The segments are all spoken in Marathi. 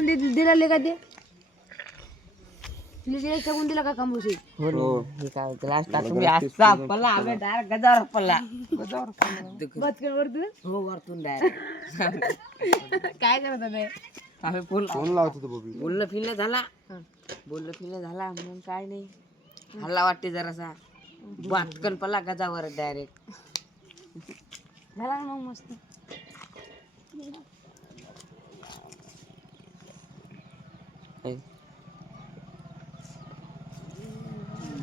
टाकून दिला का ते टाकून दिला का कांबोशी हो हे काय लास्ट तुम्ही असा पल्ला आम्ही डायरेक्ट गजावर पल्ला बचकन वरतून हो वरतून डायरेक्ट काय करत होते आम्ही फोन लावत होतो बबी. बोलणं फिरणं झाला मग काय नाही हल्ला वाटते जरासा बाटकन पल्ला गजावर डायरेक्ट झाला ना मग मस्त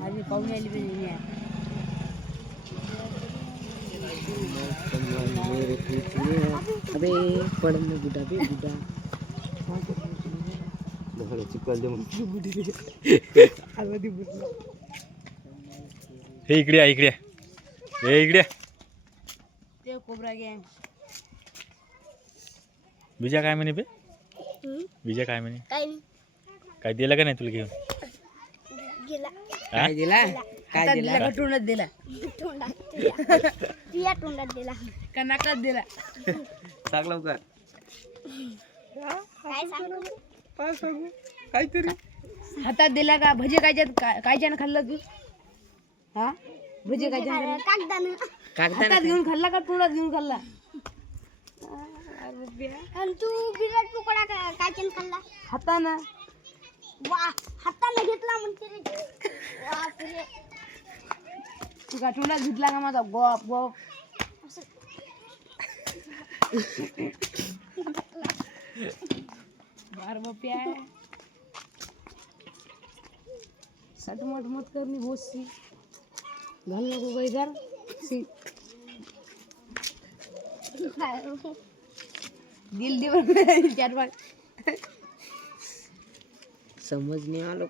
आधी पाहुणे आली पाहिजे अबे पडन बुडा बे बुडा चिकल दे हे इकडे इकडे हे इकडे ते कोबरा गँग विजय काय म्हणे बे विजय काय म्हणे काय दिलं का नाही तुला घेऊन काय दिला काय दिला तोंडात दिला तोंडात दिला का नाकात दिला सांग लवकर काय सांगू काहीतरी हातात दिला का भजी कायच्यानं खाल्लं तू हा भजी कायच्यानं कागदानं हातात घेऊन खाल्ला का तोंडात घेऊन खाल्ला आणि तू बिराट तुकडा काय खाल्ला हातानं वा हाताने घेतला म्हणते रे बापरे तू का तोंडात घेतला का माझा गॉप गॉप बार बप्या सटमट मत करनी बोसी घाल नको काही जर सी दिल दिवस चार पाच समज नाही आलो